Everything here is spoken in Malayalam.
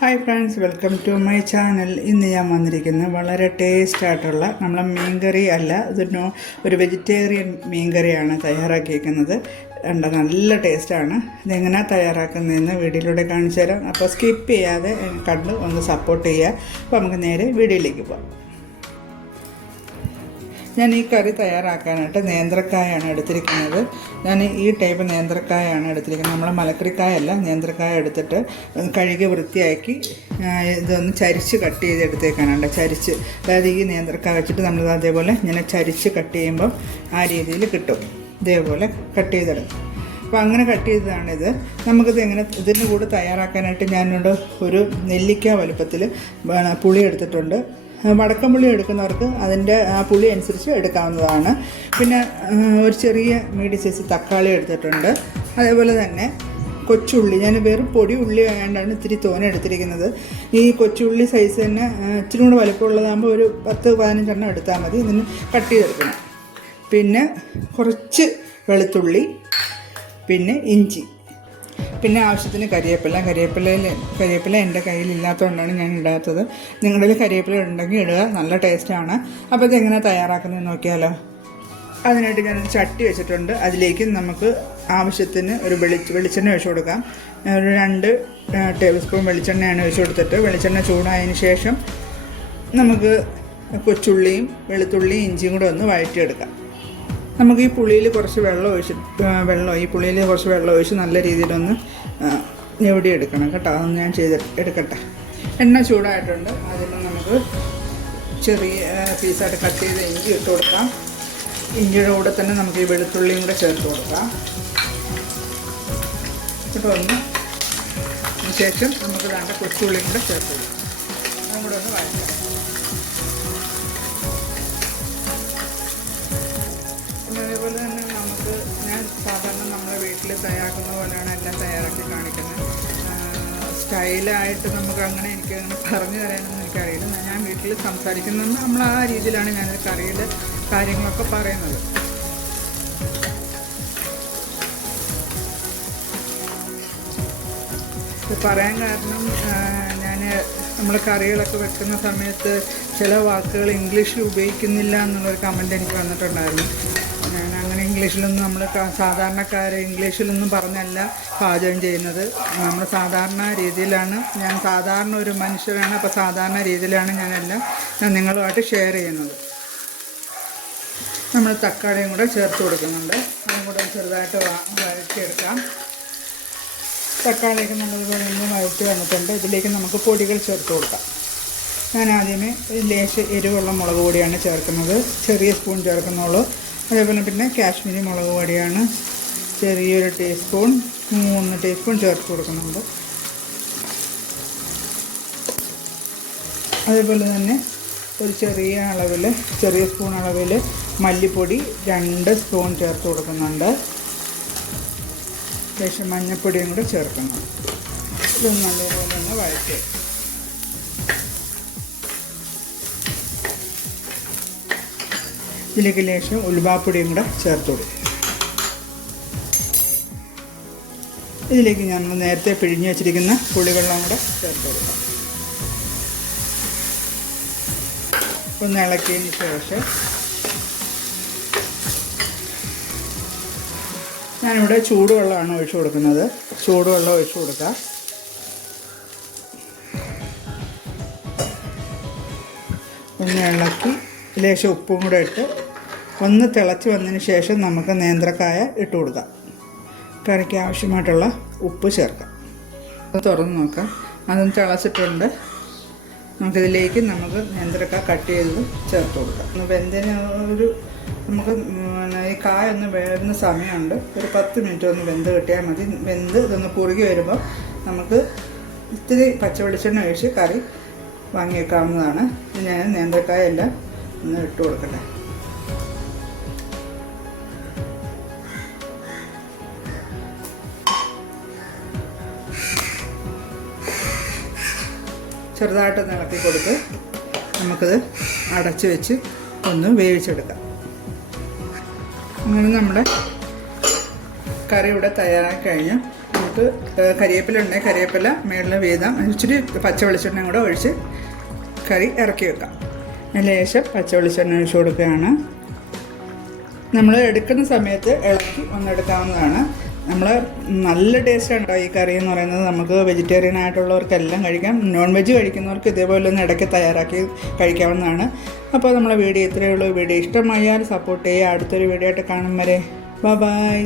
Hi friends welcome to my channel ഇന്ന് ഞാൻ വന്നിരിക്കുന്നത് വളരെ ടേസ്റ്റ് ആയിട്ടുള്ള നമ്മളെ മീൻകറി അല്ല ഇത് നോ ഒരു വെജിറ്റേറിയൻ മീൻകറിയാണ് തയ്യാറാക്കിയിരിക്കുന്നത് ഉണ്ട് നല്ല ടേസ്റ്റാണ് ഇതെങ്ങനെ തയ്യാറാക്കുന്നതെന്ന് വീഡിയോയിലൂടെ കാണിച്ചു തരാം. അപ്പോൾ സ്കിപ്പ് ചെയ്യാതെ കണ്ട് ഒന്ന് സപ്പോർട്ട് ചെയ്യുക. അപ്പോൾ നമുക്ക് നേരെ വീഡിയോയിലേക്ക് പോകാം ഞാൻ ഈ കറി തയ്യാറാക്കാനായിട്ട് നേന്ത്രക്കായാണ് എടുത്തിരിക്കുന്നത്. ഞാൻ ഈ ടൈപ്പ് നേന്ത്രക്കായാണ് എടുത്തിരിക്കുന്നത്. നമ്മൾ മലക്കറിക്കായല്ല നേന്ത്രക്കായ എടുത്തിട്ട് കഴുകി വൃത്തിയാക്കി ഇതൊന്ന് ചരിച്ച് കട്ട് ചെയ്ത് എടുത്തേക്കാനുണ്ട് ചരിച്ച് അതായത് ഈ നേന്ത്രക്കായ വെച്ചിട്ട് നമ്മൾ അതേപോലെ ഇങ്ങനെ ചരിച്ച് കട്ട് ചെയ്യുമ്പോൾ ആ രീതിയിൽ കിട്ടും. ഇതേപോലെ കട്ട് ചെയ്തെടുക്കും. അപ്പോൾ അങ്ങനെ കട്ട് ചെയ്തതാണിത്. നമുക്കിത് എങ്ങനെ ഇതിന് കൂടെ തയ്യാറാക്കാനായിട്ട് ഞാനിവിടെ ഒരു നെല്ലിക്ക വലുപ്പത്തിൽ പുളി എടുത്തിട്ടുണ്ട്. വടക്കം പുളി എടുക്കുന്നവർക്ക് അതിന്റെ ആ പുളി അനുസരിച്ച് എടുക്കാവുന്നതാണ്. പിന്നെ ഒരു ചെറിയ മീഡിയം സൈസ് തക്കാളി എടുത്തിട്ടുണ്ട്. അതേപോലെ തന്നെ കൊച്ചുള്ളി. ഞാൻ വെറും പൊടി ഉള്ളി ആയതുകൊണ്ടാണ് ഇത്തിരി തോന എടുത്തിരിക്കുന്നത്. ഈ കൊച്ചുള്ളി സൈസ് തന്നെ ഇച്ചിരി കൂടെ വലുപ്പമുള്ളതാകുമ്പോൾ ഒരു പത്ത് പതിനഞ്ചെണ്ണം എടുത്താൽ മതി. ഇതിന് കട്ട് ചെയ്തെടുക്കണം. പിന്നെ കുറച്ച് വെളുത്തുള്ളി പിന്നെ ഇഞ്ചി. പിന്നെ ആവശ്യത്തിന് കരിവേപ്പില കരിയേപ്പിലയിൽ കരിയേപ്പില എന്റെ കയ്യിൽ ഇല്ലാത്തതുകൊണ്ടാണ് ഞാൻ ഇടാത്തത്. നിങ്ങളുടെ കരിയേപ്പില ഉണ്ടെങ്കിൽ ഇടുക. നല്ല ടേസ്റ്റാണ് അപ്പോൾ ഇതെങ്ങനെ തയ്യാറാക്കുന്നത് നോക്കിയാലോ. അതിനായിട്ട് ഞാൻ ചട്ടി വെച്ചിട്ടുണ്ട്. അതിലേക്ക് നമുക്ക് ആവശ്യത്തിന് ഒരു വെളിച്ച വെളിച്ചെണ്ണ ഒഴിച്ചു കൊടുക്കാം. ഒരു രണ്ട് ടേബിൾ സ്പൂൺ വെളിച്ചെണ്ണയാണ് ഒഴിച്ചു കൊടുത്തിട്ട് വെളിച്ചെണ്ണ ചൂടായതിന് ശേഷം നമുക്ക് കൊച്ചുള്ളിയും വെളുത്തുള്ളിയും ഇഞ്ചിയും കൂടെ ഒന്ന് വഴറ്റിയെടുക്കാം. നമുക്ക് ഈ പുളിയിൽ കുറച്ച് വെള്ളം ഒഴിച്ച് വെള്ളം ഈ പുളിയിൽ കുറച്ച് വെള്ളം ഒഴിച്ച് നല്ല രീതിയിലൊന്ന് ഞെവിടിയെടുക്കണം കേട്ടോ. അതൊന്ന് ഞാൻ ചെയ്ത് എടുക്കട്ടെ. എണ്ണ ചൂടായിട്ടുണ്ട്. അതിൽ നമുക്ക് ചെറിയ പീസായിട്ട് കട്ട് ചെയ്ത് ഇഞ്ചി ഇട്ട് കൊടുക്കാം. ഇഞ്ചിയുടെ കൂടെ തന്നെ നമുക്ക് ഈ വെളുത്തുള്ളിയും കൂടെ ചേർത്ത് കൊടുക്കാം. ഇട്ട് ഒന്ന് ശേഷം നമുക്ക് വേണ്ട കൊച്ചുള്ളിയും കൂടെ ചേർത്ത് കൊടുക്കാം. അതും കൂടെ ഒന്ന് വഴറ്റാം. തയ്യാറാക്കുന്ന പോലെയാണ് എല്ലാം തയ്യാറാക്കി കാണിക്കുന്നത്. സ്റ്റൈലായിട്ട് നമുക്ക് അങ്ങനെ എനിക്ക് അങ്ങനെ പറഞ്ഞു തരാനൊന്നും എനിക്കറിയില്ല. ഞാൻ വീട്ടിൽ സംസാരിക്കുന്നത് നമ്മൾ ആ രീതിയിലാണ് ഞാൻ കറിയിൽ കാര്യങ്ങളൊക്കെ പറയുന്നത്. പറയാൻ കാരണം ഞാൻ നമ്മൾ കറികളൊക്കെ വെക്കുന്ന സമയത്ത് ചില വാക്കുകൾ ഇംഗ്ലീഷിൽ ഉപയോഗിക്കുന്നില്ല എന്നുള്ളൊരു കമന്റ് എനിക്ക് വന്നിട്ടുണ്ടായിരുന്നു. ഞാൻ അങ്ങനെ ഇംഗ്ലീഷിലൊന്നും നമ്മൾ സാധാരണക്കാർ ഇംഗ്ലീഷിലൊന്നും പറഞ്ഞല്ല പാചകം ചെയ്യുന്നത്. നമ്മൾ സാധാരണ രീതിയിലാണ് ഞാൻ സാധാരണ ഒരു മനുഷ്യരാണ് അപ്പോൾ സാധാരണ രീതിയിലാണ് ഞാനെല്ലാം ഞാൻ നിങ്ങളുമായിട്ട് ഷെയർ ചെയ്യുന്നത്. നമ്മൾ തക്കാളിയും കൂടെ ചേർത്ത് കൊടുക്കുന്നുണ്ട്. അതും കൂടെ ചെറുതായിട്ട് വഴറ്റിയെടുക്കാം. തക്കാളിയൊക്കെ നമ്മളിതുപോലെ നിന്ന് വഴറ്റി വന്നിട്ടുണ്ട്. ഇതിലേക്ക് നമുക്ക് പൊടികൾ ചേർത്ത് കൊടുക്കാം. ഞാൻ ആദ്യമേ ലേശ എരിവുള്ള മുളക് പൊടിയാണ് ചേർക്കുന്നത്. ചെറിയ സ്പൂൺ ചേർക്കുന്നുള്ളൂ. അതേപോലെ പിന്നെ കാശ്മീരി മുളക് പൊടിയാണ് ചെറിയൊരു ടീസ്പൂൺ മൂന്ന് ടീസ്പൂൺ ചേർത്ത് കൊടുക്കുന്നുണ്ട്. അതേപോലെ തന്നെ ഒരു ചെറിയ അളവിൽ ചെറിയ സ്പൂൺ അളവിൽ മല്ലിപ്പൊടി രണ്ട് സ്പൂൺ ചേർത്ത് കൊടുക്കുന്നുണ്ട്. ശേഷം മഞ്ഞൾപ്പൊടിയും കൂടെ ചേർക്കണം ഇത് നല്ലതുപോലെ ഒന്ന് വഴറ്റി ഇതിലേക്ക് ലേശം ഉലുവാപ്പൊടിയും കൂടെ ചേർത്ത് ഇതിലേക്ക് ഞാൻ നേരത്തെ പിഴിഞ്ഞ് വെച്ചിരിക്കുന്ന പുളിവെള്ളം കൂടെ ചേർത്ത് കൊടുക്കാം. ഒന്ന് ഇളക്കിയതിന് ശേഷം ഞാനിവിടെ ചൂടുവെള്ളമാണ് ഒഴിച്ചു കൊടുക്കുന്നത്. ചൂടുവെള്ളം ഒഴിച്ചു കൊടുക്കാം. ഒന്ന് ഇളക്കി ലേശം ഉപ്പും കൂടെ ഇട്ട് ഒന്ന് തിളച്ച് വന്നതിന് ശേഷം നമുക്ക് നേന്ത്രക്കായ ഇട്ട് കൊടുക്കാം. കറിക്ക് ആവശ്യമായിട്ടുള്ള ഉപ്പ് ചേർക്കാം. അത് തുറന്ന് നോക്കാം. അതും തിളച്ചിട്ടുണ്ട്. നമുക്കിതിലേക്ക് നമുക്ക് നേന്ത്രക്ക കട്ട് ചെയ്ത് ചേർത്ത് കൊടുക്കാം. വെന്തതിന് ഒരു നമുക്ക് ഈ കായ ഒന്ന് വേവുന്ന സമയമുണ്ട്. ഒരു പത്ത് മിനിറ്റ് ഒന്ന് വെന്ത് കിട്ടിയാൽ മതി. വെന്ത് ഇതൊന്ന് കുറുകി വരുമ്പോൾ നമുക്ക് ഇത്തിരി പച്ച വെളിച്ചെണ്ണ ഒഴിച്ച് കറി വാങ്ങിയേക്കാവുന്നതാണ്. ഞാൻ നേന്ത്രക്കായ എല്ലാം ഒന്ന് ഇട്ട് കൊടുക്കട്ടെ. ചെറുതായിട്ടൊന്ന് നിളക്കി കൊടുത്ത് നമുക്കത് അടച്ച് വെച്ച് ഒന്ന് വേവിച്ചെടുക്കാം. അങ്ങനെ നമ്മുടെ കറി ഇവിടെ തയ്യാറാക്കി കഴിഞ്ഞാൽ നമുക്ക് കരിയേപ്പില ഉണ്ടെങ്കിൽ കരിയേപ്പില മേളിൽ വീതാം. ഇച്ചിരി പച്ച വെളിച്ചെണ്ണയും കൂടെ ഒഴിച്ച് കറി ഇറക്കി വെക്കാം. ലേശം പച്ച വെളിച്ചെണ്ണ ഒഴിച്ച് കൊടുക്കുകയാണ്. നമ്മൾ എടുക്കുന്ന സമയത്ത് ഇളക്കി ഒന്നെടുക്കാവുന്നതാണ് നമ്മൾ നല്ല ടേസ്റ്റാണ് കേട്ടോ ഈ കറി എന്ന് പറയുന്നത്. നമുക്ക് വെജിറ്റേറിയൻ ആയിട്ടുള്ളവർക്കെല്ലാം കഴിക്കാം. നോൺ വെജ് കഴിക്കുന്നവർക്ക് ഇതേപോലെ ഒന്ന് ഇടയ്ക്ക് തയ്യാറാക്കി കഴിക്കാവുന്നതാണ്. അപ്പോൾ നമ്മളെ വീഡിയോ ഇത്രയേ ഉള്ളൂ. വീഡിയോ ഇഷ്ടമായാൽ സപ്പോർട്ട് ചെയ്യുക. അടുത്തൊരു വീഡിയോ ആയിട്ട് കാണും വരെ. ബൈ